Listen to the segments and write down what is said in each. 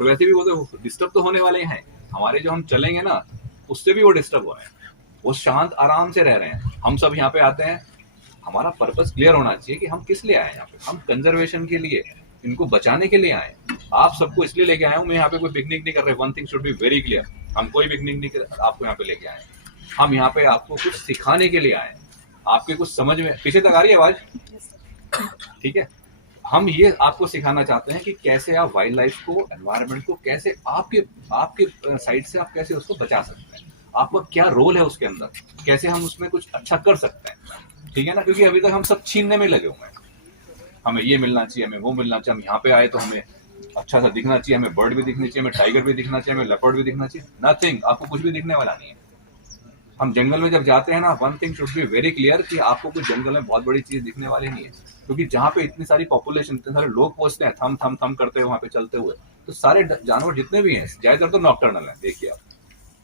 और वैसे भी वो तो डिस्टर्ब तो होने वाले हैं, हमारे जो हम चलेंगे ना उससे भी वो डिस्टर्ब हो रहे हैं। वो शांत आराम से रह रहे हैं, हम सब यहाँ पे आते हैं, हमारा पर्पस क्लियर होना चाहिए कि हम किस लिए आए हैं यहाँ पे। हम कंजर्वेशन के लिए, इनको बचाने के लिए आए। आप सबको इसलिए लेके आया हूँ मैं, यहाँ पे कोई पिकनिक नहीं कर रहे। One thing should be very clear, हम कोई पिकनिक नहीं कर आपको यहाँ पे लेके आए। हम यहाँ पे आपको कुछ सिखाने के लिए आए, आपके कुछ समझ में, पीछे तक आ रही है आवाज? ठीक है, हम ये आपको सिखाना चाहते हैं कि कैसे आप वाइल्ड लाइफ को, एनवायरनमेंट को कैसे आपके आपके साइड से आप कैसे उसको बचा सकते हैं, आपका क्या रोल है उसके अंदर, कैसे हम उसमें कुछ अच्छा कर सकते हैं। ठीक है ना, क्योंकि अभी तक हम सब छीनने में लगे हुए हैं। हमें ये मिलना चाहिए, हमें वो मिलना चाहिए, हम यहाँ पे आए तो हमें अच्छा सा दिखना चाहिए, हमें बर्ड भी दिखनी चाहिए, हमें टाइगर भी दिखना चाहिए, हमें लेपर्ड भी दिखना चाहिए। नथिंग, आपको कुछ भी दिखने वाला नहीं है। हम जंगल में जब जाते हैं ना, one thing should be very clear कि आपको कुछ जंगल में बहुत बड़ी चीज दिखने वाली नहीं है, क्योंकि जहाँ पे इतनी सारी पॉपुलेशन, इतने सारे लोग पहुंचते हैं थम थम थम करते हुए वहां पे चलते हुए, तो सारे जानवर जितने भी हैं ज्यादातर तो नॉकटर्नल है। देखिए आप,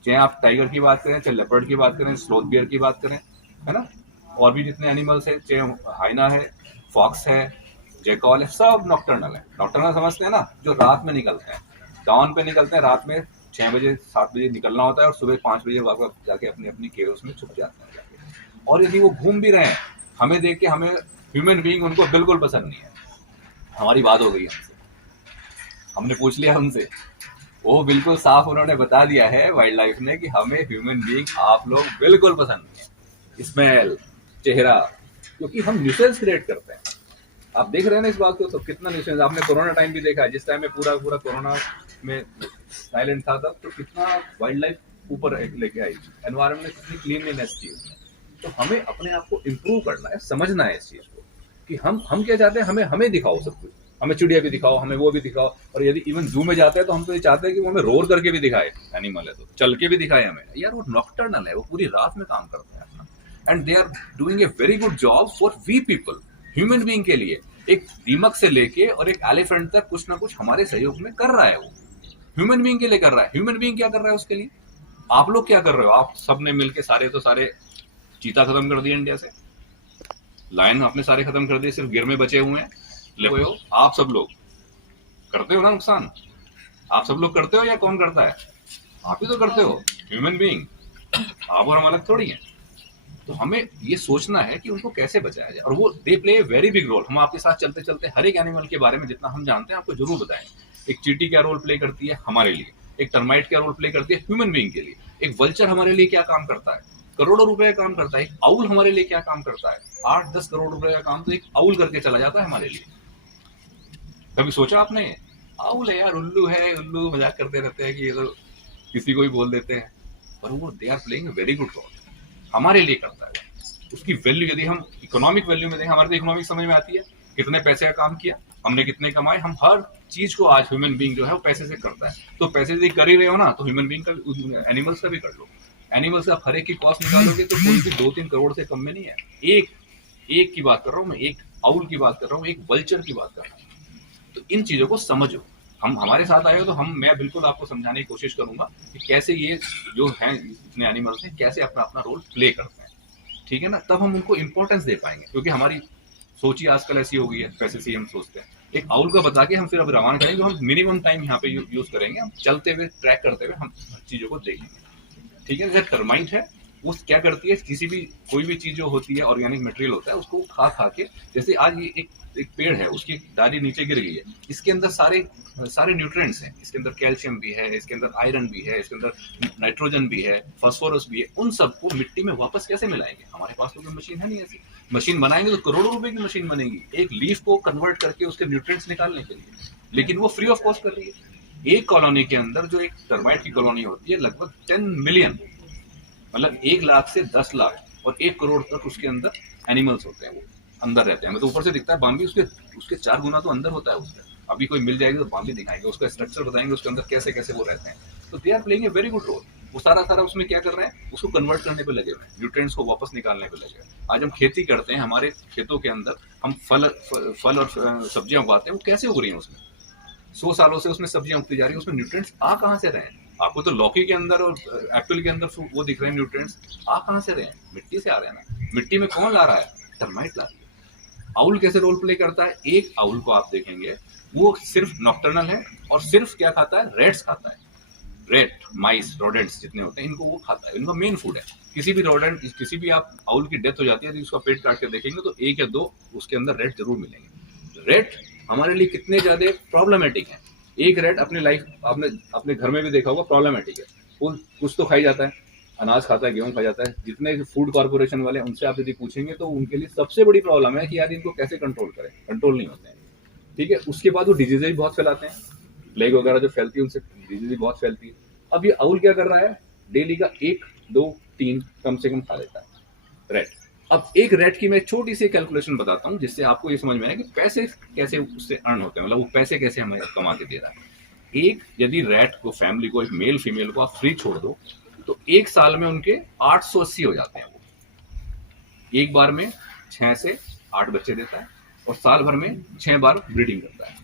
चाहे आप टाइगर की बात करें, चाहे लेपर्ड की बात करें, स्लोथ बियर की बात करें, है ना, और भी जितने एनिमल्स है, चाहे हाइना है, फॉक्स है, जैकॉल है, सब नॉकटर्नल है। नॉकटर्नल समझते हैं ना, जो रात में निकलते हैं, डाउन पे निकलते हैं, रात में 6 बजे 7 बजे निकलना होता है और सुबह 5 बजे वापस जाके अपनी अपनी केव्स में छुप जाते हैं जाके। और यदि वो घूम भी रहे हैं, हमें देख के, हमें ह्यूमन बीइंग उनको बिल्कुल पसंद नहीं है। हमारी बात हो गई हमसे, हमने पूछ लिया उनसे, वो बिल्कुल साफ उन्होंने बता दिया है वाइल्ड लाइफ ने कि हमें ह्यूमन बीइंग आप लोग बिल्कुल पसंद नहीं है। स्मेल, चेहरा, क्योंकि हम न्यूसेंस क्रिएट करते हैं। आप देख रहे हैं ना इस बात को, तो कितना न्यूसेंस। आपने कोरोना टाइम भी देखा है, जिस टाइम में पूरा पूरा कोरोना में साइलेंट था तब, तो कितना वाइल्ड लाइफ ऊपर लेके आई, एनवायरमेंट में कितनी क्लीनलीनेस थी। तो हमें अपने आप को इम्प्रूव करना है, समझना है इस चीज को कि हम क्या चाहते हैं। हमें दिखाओ सब कुछ, हमें चिड़िया भी दिखाओ, हमें वो भी दिखाओ, और यदि इवन जू में जाते हैं तो हम तो ये चाहते हैं कि वो हमें रोर करके भी दिखाए, एनिमल है तो चल के भी दिखाए हमें। यार वो नॉकटर्नल है, वो पूरी रात में काम करते हैं अपना, and they are doing a very good job for we people, human being के लिए। एक दीमक से लेके और एक एलिफेंट तक कुछ ना कुछ हमारे सहयोग में कर रहा है, वो ह्यूमन बीइंग के लिए कर रहा है। ह्यूमन बीइंग क्या कर रहा है उसके लिए? आप लोग क्या कर रहे हो? आप सबने मिलके सारे तो सारे चीता खत्म कर दिए इंडिया से, लायन आपने सारे खत्म कर दिए, सिर्फ गिर में बचे हुए हैं। ले हो आप सब लोग करते हो ना नुकसान, आप सब लोग करते हो या कौन करता है? आप ही तो करते हो, ह्यूमन बीइंग, आप और हम अलग थोड़ी हैं। तो हमें ये सोचना है कि उनको कैसे बचाया जाए, और वो they play a very big role. हम आपके साथ चलते चलते हर एक एनिमल के बारे में जितना हम जानते हैं आपको जरूर बताएं। एक चींटी क्या रोल प्ले करती है हमारे लिए, एक टर्माइट क्या रोल प्ले करती है ह्यूमन बीइंग के लिए, एक वल्चर हमारे लिए क्या काम करता है, करोड़ों रुपए का काम करता है, एक आउल हमारे लिए क्या काम करता है, 8-10 करोड़ रुपए का काम तो एक आउल करके चला जाता है हमारे लिए। कभी सोचा आपने? आउल है यार, उल्लू है, उल्लू मजाक करते रहते हैं कि ये तो किसी को भी बोल देते हैं, पर वो they are playing very good role, हमारे लिए करता है। उसकी वैल्यू यदि हम इकोनॉमिक वैल्यू में देखें, हमारे तो इकोनॉमिक समझ में आती है, कितने पैसे का काम किया हमने, कितने कमाए। हम हर चीज को आज ह्यूमन बीइंग जो है वो पैसे से करता है। तो पैसे यदि कर ही रहे हो ना, तो ह्यूमन बीइंग का, एनिमल्स का भी कर लो। एनिमल्स का हर एक की कॉस्ट निकालोगे तो कोई भी 2-3 करोड़ से कम में नहीं है। एक की बात कर रहा हूँ मैं, एक आउल की बात कर रहा हूँ, एक वल्चर की बात कर रहा हूँ। तो इन चीजों को समझो। हम हमारे साथ आए हो तो मैं बिल्कुल आपको समझाने की कोशिश करूंगा कि कैसे ये जो है इतने एनिमल्स हैं कैसे अपना अपना रोल प्ले करते हैं। ठीक है ना, तब हम उनको इंपॉर्टेंस दे पाएंगे, क्योंकि हमारी सोच ही आजकल ऐसी हो गई है, पैसे से ही हम सोचते हैं। एक आउल का बता के हम फिर अब रवाना करेंगे, हम मिनिमम टाइम यहाँ पे यूज करेंगे, हम चलते हुए ट्रैक करते हुए हम चीजों को देखेंगे। ठीक है, जैसे टर्माइट है, वो क्या करती है, किसी भी कोई भी चीज जो होती है ऑर्गेनिक मटेरियल होता है उसको खा खा के, जैसे आज ये एक पेड़ है, उसकी डाली नीचे गिर गई है, इसके अंदर सारे न्यूट्रिएंट्स हैं, इसके अंदर कैल्शियम भी है, इसके अंदर आयरन भी है, इसके अंदर नाइट्रोजन भी है, फास्फोरस भी है। उन सबको मिट्टी में वापस कैसे मिलाएंगे? हमारे पास तो कोई मशीन है नहीं ऐसी। मशीन बनाएंगे तो करोड़ों रुपए की मशीन बनेगी एक लीफ को कन्वर्ट करके उसके न्यूट्रिएंट्स निकालने के लिए, लेकिन वो फ्री ऑफ कॉस्ट कर रही है। एक कॉलोनी के अंदर जो एक टर्माइट की कॉलोनी होती है, लगभग 10 मिलियन, मतलब 1 लाख से 10 लाख और 1 करोड़ तक उसके अंदर एनिमल्स होते हैं, वो अंदर रहते हैं। मतलब ऊपर से दिखता है बाम्बी, उसके 4 गुना तो अंदर होता है उसका। अभी कोई मिल जाएगी तो बाम्बी दिखाएंगे, उसका स्ट्रक्चर बताएंगे, उसके अंदर कैसे कैसे वो रहते हैं। तो they are playing a very good role. वो सारा उसमें क्या कर रहे हैं, उसको कन्वर्ट करने पे लगे हुए हैं, न्यूट्रिएंट्स को वापस निकालने पे लगे हुए। आज हम खेती करते हैं, हमारे खेतों के अंदर हम फल और सब्जियां उगाते हैं, वो कैसे उग रही हैं? उसमें 100 सालों से उसमें सब्जियां उगती जा रही है, उसमें न्यूट्रिएंट्स आ कहाँ से रहे हैं? आपको तो लौकी के अंदर और एप्पल के अंदर वो दिख रहे हैं, न्यूट्रिएंट्स आ कहाँ से रहे हैं? मिट्टी से आ रहे हैं ना। मिट्टी में कौन ला रहा है? टर्माइट ला रही है। आउल कैसे रोल प्ले करता है, एक आउल को आप देखेंगे वो सिर्फ नॉक्टर्नल है और सिर्फ क्या खाता है, रेट्स खाता है। रेट, माइस, रोडेंट्स जितने होते हैं इनको वो खाता है, इनका मेन फूड है। किसी भी रोडेंट, किसी भी आप आउल की डेथ हो जाती है तो उसका पेट काट के देखेंगे तो एक या दो उसके अंदर रेट जरूर मिलेंगे। रेट हमारे लिए कितने ज्यादा प्रॉब्लमेटिक है। एक रेट अपनी लाइफ, आपने अपने घर में भी देखा होगा, प्रॉब्लमेटिक है। वो कुछ तो खाई जाता है, अनाज खाता है, गेहूं खा जाता है। जितने फूड कॉर्पोरेशन वाले उनसे आप यदि पूछेंगे तो उनके लिए सबसे बड़ी प्रॉब्लम है कि यार इनको कैसे कंट्रोल करें, कंट्रोल नहीं होते हैं। ठीक है, उसके बाद वो डिजीजेज भी बहुत फैलाते हैं, प्लेग वगैरह जो फैलती है उनसे डिजीज भी बहुत फैलती है। अब ये आउल क्या कर रहा है, डेली का 1, 2, 3 कम से कम खा लेता है रेट। अब एक रेट की मैं छोटी सी कैलकुलेशन बताता हूँ जिससे आपको ये समझ में आए कि पैसे कैसे उससे अर्न होते हैं, मतलब वो पैसे कैसे हमें कमा के दे रहा है। एक यदि रेट को, फैमिली को, एक मेल फीमेल को आप फ्री छोड़ दो तो एक साल में उनके 880 हो जाते हैं। वो एक बार में 6 से 8 बच्चे देता है और साल भर में 6 बार ब्रीडिंग करता है।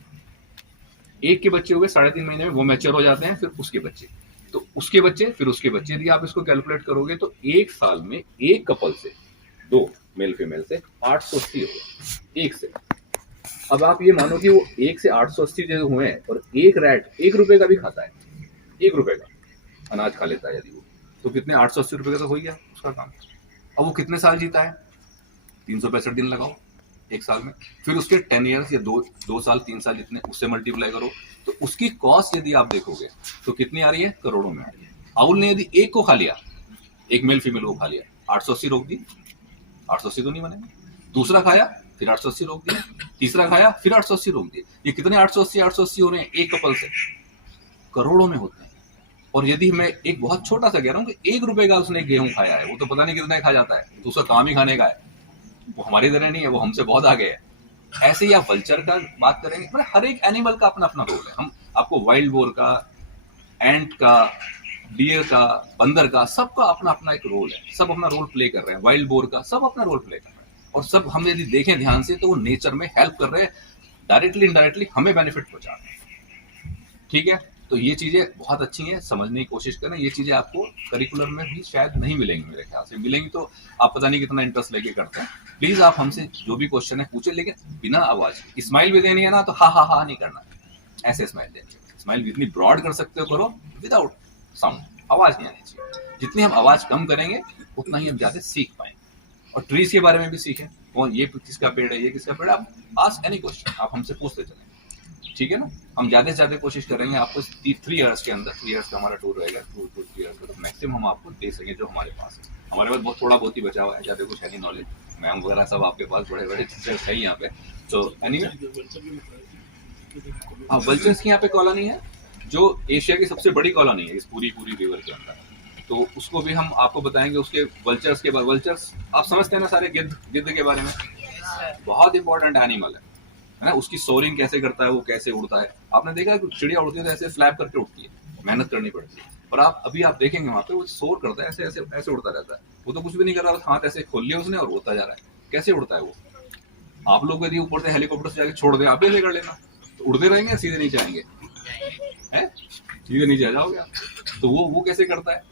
एक के बच्चे हुए 3.5 महीने में वो मैच्योर हो जाते हैं, फिर उसके बच्चे, तो उसके बच्चे, फिर उसके बच्चे। यदि आप इसको कैलकुलेट करोगे तो एक साल में एक कपल से, 2 मेल फीमेल से 880 हो गए एक से। अब आप ये मानो कि वो 1 से 880 जो हुए हैं और एक रैट 1 रुपए का भी खाता है, 1 रुपए का अनाज खा लेता है यदि वो, तो कितने 880 रुपए का तो हो गया उसका काम। अब वो कितने साल जीता है, 365 दिन लगाओ एक साल में, फिर उसके 10 ईयर्स या 2 साल 3 साल जितने उससे मल्टीप्लाई करो तो उसकी कॉस्ट यदि आप देखोगे तो कितनी आ रही है, करोड़ों में आ रही है। आउल ने यदि एक को खा लिया, एक मेल फीमेल को खा लिया, 880 रोक दी, 880 तो नहीं बनेगा। दूसरा खाया फिर 880 रोक दिया, तीसरा खाया फिर 880 रोक दिया। ये कितने 880 हो रहे हैं एक कपल से, करोड़ों में होते हैं। और यदि मैं एक बहुत छोटा सा कह रहा हूँ कि 1 रुपए का उसने गेहूं खाया है, वो तो पता नहीं कितना खा जाता है, तो उसका काम ही खाने का है, वो हमारी तरह नहीं है, वो हमसे बहुत आगे है। ऐसे ही आप वल्चर का बात करेंगे, मतलब हर एक एनिमल का अपना अपना रोल है। हम आपको वाइल्ड बोर का, एंट का, डियर का, बंदर का, सबका अपना अपना एक रोल है, सब अपना रोल प्ले कर रहे हैं। वाइल्ड बोर का सब अपना रोल प्ले कर रहे हैं और सब हम यदि देखें ध्यान से तो वो नेचर में हेल्प कर रहे हैं, डायरेक्टली इनडायरेक्टली हमें बेनिफिट पहुंचा रहे हैं। ठीक है, तो ये चीजें बहुत अच्छी हैं, समझने की कोशिश करें। ये चीजें आपको करिकुलर में भी शायद नहीं मिलेंगी, मेरे ख्याल से मिलेंगी तो आप पता नहीं कितना इंटरेस्ट लेके करते हैं। प्लीज आप हमसे जो भी क्वेश्चन है पूछे, लेकिन बिना आवाज, स्माइल भी देनी है ना तो हा हा हा नहीं करना, ऐसे स्माइल देनी। स्माइल जितनी ब्रॉड कर सकते हो करो, विदाउट साउंड, आवाज नहीं आनी चाहिए। जितनी हम आवाज कम करेंगे उतना ही हम ज्यादा सीख पाएंगे। और ट्रीज के बारे में भी सीखें, कौन ये किसका पेड़ है, ये किसका पेड़ है, आप आस्क एनी क्वेश्चन, आप हमसे पूछते चलें। ठीक है ना, हम ज्यादा से ज्यादा कोशिश करेंगे आपको 3 इयर्स के अंदर, 3 इयर्स का हमारा टूर रहेगा, 2-3 इयर्स का मैक्सिमम हम आपको दे सकें जो हमारे पास है। हमारे पास बहुत थोड़ा बहुत ही बचा हुआ है, ज्यादा कुछ है नहीं नॉलेज, मैम वगैरह सब आपके पास बड़े बड़े टीचर्स है यहाँ पे। तो एनीवे, हाँ, वल्चर्स की यहाँ पे कॉलोनी है जो एशिया की सबसे बड़ी कॉलोनी है इस पूरी रिवर के अंदर, तो उसको भी हम आपको बताएंगे। उसके वल्चर्स के बाद, वल्चर्स आप समझते हैं ना सारे, गिद्ध के बारे में, बहुत इंपॉर्टेंट एनिमल है ना। उसकी सोरिंग कैसे करता है, वो कैसे उड़ता है, आपने देखा है चिड़िया उड़ती है तो ऐसे फ्लैप करके उड़ती है, मेहनत करनी पड़ती है। और आप अभी आप देखेंगे वहां पे वो सोर करता है, ऐसे ऐसे ऐसे उड़ता रहता है, वो तो कुछ भी नहीं कर रहा, हाथ ऐसे खोल लिया उसने और उड़ता जा रहा है। कैसे उड़ता है वो, आप लोग यदि ऊपर से हेलीकॉप्टर से जाके छोड़ दे, आप ऐसे कर लेना तो उड़ते रहेंगे, सीधे नीचे आएंगे, है सीधे नीचे आ जाओगे आप। तो वो कैसे करता है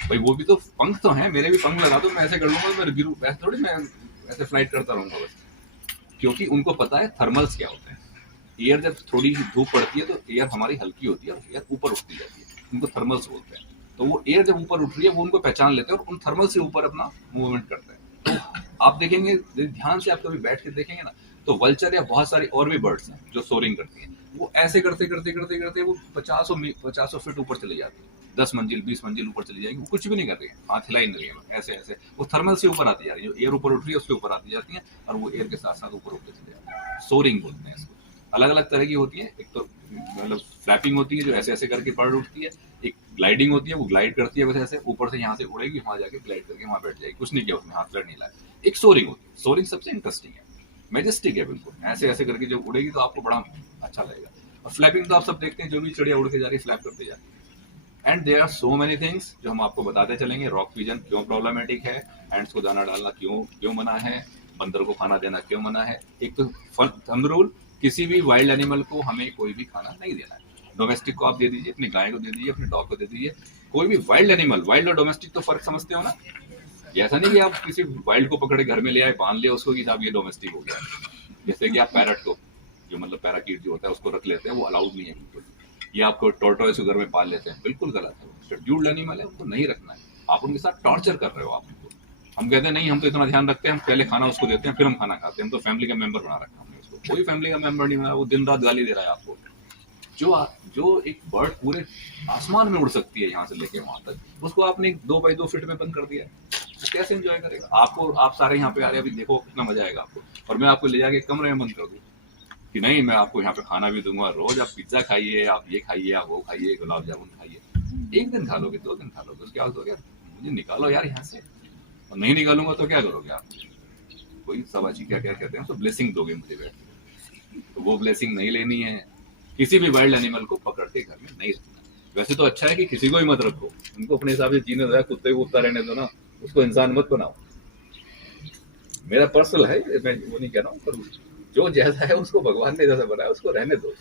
भाई, वो भी तो पंख तो है, मेरे भी पंख लगा दो, मैं ऐसे कर लूंगा, मैं गिरूं, ऐसे थोड़ी मैं ऐसे फ्लाइट करता रहूंगा बस। क्योंकि उनको पता है थर्मल्स क्या होते हैं। एयर जब थोड़ी सी धूप पड़ती है तो एयर हमारी हल्की होती है और एयर ऊपर उठती जाती है, उनको थर्मल्स बोलते हैं। तो वो एयर जब ऊपर उठ रही है वो उनको पहचान लेते हैं और उन थर्मल से ऊपर अपना मूवमेंट करते हैं। तो आप देखेंगे, ध्यान से आप कभी बैठ के देखेंगे ना, तो वल्चर या बहुत सारी और भी बर्ड्स हैं जो सोरिंग करती हैं, वो ऐसे करते करते करते करते वो 50 फीट ऊपर चली जाती है, 10 मंजिल 20 मंजिल ऊपर चली जाएगी, वो कुछ भी नहीं कर रही है, हाथ हिला ही नहीं रही है, ऐसे ऐसे वो थर्मल से ऊपर आती जा रही है, जो एयर ऊपर उठ रही है उसके ऊपर आती जाती है और वो एयर के साथ साथ ऊपर उठते चले जाते हैं। सोरिंग बोलते हैं इसको। अलग अलग तरह की होती है, एक तो मतलब फ्लैपिंग होती है जो ऐसे ऐसे करके बर्ड उठती है, एक ग्लाइडिंग होती है, वो ग्लाइड करती है वैसे ऐसे ऊपर से, यहाँ से उड़ेगी वहां जाके ग्लाइड करके वहां बैठ जाएगी, कुछ नहीं किया उसने, हाथ पैर नहीं लाया। एक सोरिंग होती है, सोरिंग सबसे इंटरेस्टिंग है, मैजेस्टिक है बिल्कुल, ऐसे ऐसे करके जब उड़ेगी तो आपको बड़ा अच्छा लगेगा। और फ्लैपिंग तो आप सब देखते हैं, जो भी चिड़िया उड़ के जा रही है फ्लैप करते जाती है। And there are so many things जो हम आपको बताते चलेंगे। रॉक पिजन क्यों प्रॉब्लमेटिक है, एंड्स को दाना डालना क्यों मना है, बंदर को खाना देना क्यों मना है। एक तो थंब रूल, किसी भी वाइल्ड एनिमल को हमें कोई भी खाना नहीं देना है। डोमेस्टिक को आप दे दीजिए, अपनी गाय को दे दीजिए, अपने डॉग को दे दीजिए, कोई भी वाइल्ड एनिमल, वाइल्ड और डोमेस्टिक तो फर्क समझते हो ना। ऐसा नहीं कि आप किसी वाइल्ड को पकड़े घर में ले आए, बांध लिया उसको कि साहब ये डोमेस्टिक हो गया, जैसे कि आप पैरट को, जो मतलब पैराकीट जो होता है, उसको रख लेते हैं, वो अलाउड नहीं है बिल्कुल। ये आपको टॉर्टोइस घर में पाल लेते हैं, बिल्कुल गलत है। शेड्यूल्ड एनिमल है, उनको नहीं रखना है। आप उनके साथ टॉर्चर कर रहे हो आप उनको। हम कहते हैं नहीं, हम तो इतना ध्यान रखते हैं, हम पहले खाना उसको देते हैं फिर हम खाना खाते हैं, हम तो फैमिली का मेंबर बना रखा है हमने उसको। कोई फैमिली का मेंबर नहीं बना, वो दिन रात गाली दे रहा है आपको। जो एक बर्ड पूरे आसमान में उड़ सकती है यहाँ से लेके वहां तक, उसको आपने 2 बाई 2 फीट में बंद कर दिया है, तो कैसे एंजॉय करेगा? आपको, आप सारे यहाँ पे आ रहे हैं, अभी देखो कितना मजा आएगा आपको, और मैं आपको ले जाके कमरे में बंद कर दूँ कि नहीं मैं आपको यहाँ पे खाना भी दूंगा, रोज आप पिज्जा खाइए, आप ये खाइए, आप वो खाइए, गुलाब जामुन खाइए। 1 दिन खा लोगे, 2 दिन खा लोगे, उसके बाद हो गया, मुझे निकालो यार यहाँ से। और नहीं निकालूंगा तो क्या करोगे आप? कोई सवाची क्या क्या कहते हैं, तो ब्लेसिंग दोगे मुझे बैठ के, तो वो ब्लेसिंग नहीं लेनी है। किसी भी वाइल्ड एनिमल को पकड़ के घर में नहीं रखना। वैसे तो अच्छा है कि किसी को ही मत रखो, उनको अपने हिसाब से जीने दो, कुत्ते को कुत्ता रहने दो ना, उसको इंसान मत बनाओ। मेरा पर्सनल है, मैं वो नहीं कह रहा हूँ, पर जो जैसा है उसको भगवान ने जैसा बनाया उसको रहने दो।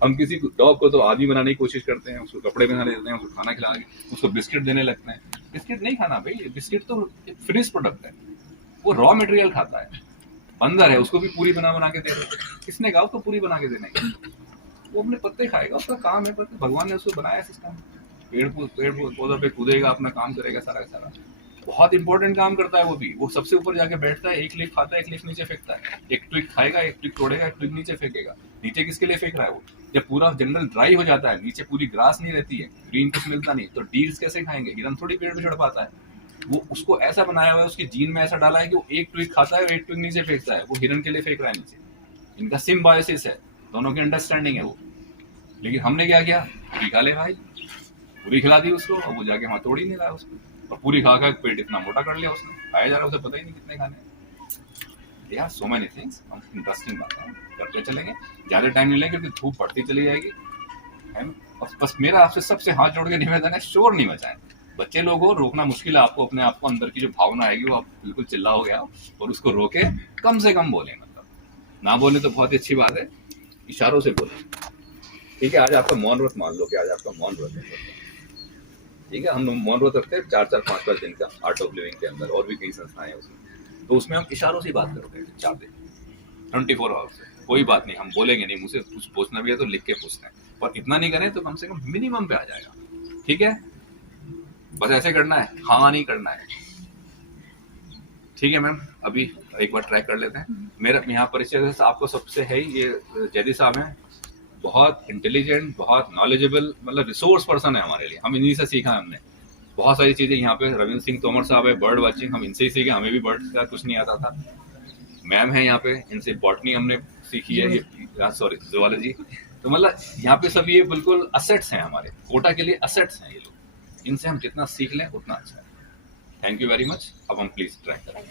हम किसी डॉग को तो आदमी बनाने की कोशिश करते हैं, उसको कपड़े पहनाने देते हैं, उसको खाना खिला के उसको बिस्किट देने लगते हैं। बिस्किट नहीं खाना भाई, बिस्किट तो फिनिश प्रोडक्ट है, वो रॉ मटेरियल खाता है। बंदर है, उसको भी पूरी बना के दे रहे, किसने कहा उसको पूरी बना के देने का? वो अपने पत्ते खाएगा, उसका काम है, पर भगवान ने उसको बनाया सिस्टम। पेड़ पौधा पे कूदेगा, अपना काम करेगा सारा का सारा। बहुत इंपॉर्टेंट काम करता है वो भी। वो सबसे ऊपर जाके बैठता है, एक लीफ खाता है, एक लीफ नीचे फेंकता है, एक ट्विग खाएगा, एक ट्विग तोड़ेगा, एक ट्विग नीचे फेंकेगा। नीचे किसके लिए फेंक रहा है वो? जब पूरा जंगल ड्राई हो जाता है, नीचे पूरी ग्रास नहीं रहती है, ग्रीन कुछ मिलता नहीं, तो डीर्स कैसे खाएंगे? हिरन थोड़ी पेड़ पे चढ़ पाता है। वो उसको ऐसा बनाया हुआ है, उसके जीन में ऐसा डाला है कि वो एक ट्विग खाता है और एक ट्विग नीचे फेंकता है। वो हिरन के लिए फेंक रहा है नीचे। इनका सिम्बायोसिस है, दोनों की अंडरस्टैंडिंग है वो। लेकिन हमने क्या किया? पूरी खा ले भाई, पूरी खिला दी उसको, और वो जाके वहां तोड़ ही नहीं रहा है उसको, और पूरी खा खा पेट इतना मोटा कर लिया उसने, खाया जा रहा है, उसे पता ही नहीं कितने खाने। यार सो मेनी थिंग्स, हम इंटरेस्टिंग बातें करते चलेंगे, ज्यादा टाइम नहीं लेंगे क्योंकि धूप बढ़ती चली जाएगी। बस मेरा आपसे सबसे हाथ जोड़ के निवेदन है, शोर नहीं मचाएं। बच्चे लोग हो, रोकना मुश्किल है आपको, अपने आप को अंदर की जो भावना आएगी वो आप बिल्कुल चिल्लाओगे आप, और उसको रोके, कम से कम बोले, मतलब ना बोले तो बहुत ही अच्छी बात है, इशारों से बोले। ठीक है, आज आपका मौन व्रत मान लो कि आज आपका मौन व्रत है, ठीक है। हम मौन व्रत रखते हैं 4-4, 5-5 दिन का, आर्ट ऑफ लिविंग के अंदर, और भी कई संस्थाएं हैं उसमें, तो उसमें हम इशारों से बात करोगे 4 दिन, 24 आवर्स से। कोई बात नहीं, हम बोलेंगे नहीं, मुझसे कुछ पूछना भी है तो लिख के पूछते हैं, पर इतना नहीं करें तो कम से कम मिनिमम पे आ जाएगा, ठीक है। बस ऐसे करना है, हाँ नहीं करना है, ठीक है मैम। अभी एक बार ट्राई कर लेते हैं। मेरा यहाँ परिचय आपको सबसे है, ये जयदी साहब हैं, बहुत इंटेलिजेंट, बहुत नॉलेजेबल, मतलब रिसोर्स पर्सन है हमारे लिए। हम इन्हीं से सीखा है हमने बहुत सारी चीजें। यहाँ पे रविंद्र सिंह तोमर साहब है, बर्ड वॉचिंग, हम इनसे ही सीखे, हमें भी बर्ड का कुछ नहीं आता था। मैम है यहाँ पे, इनसे बॉटनी हमने सीखी है, सॉरी जूलॉजी। तो मतलब यहाँ पे सब ये बिल्कुल असेट्स हैं हमारे, कोटा के लिए असेट्स हैं ये लोग। इनसे हम जितना सीख लें उतना अच्छा है। Thank you very much. अब हम प्लीज ट्राई करें।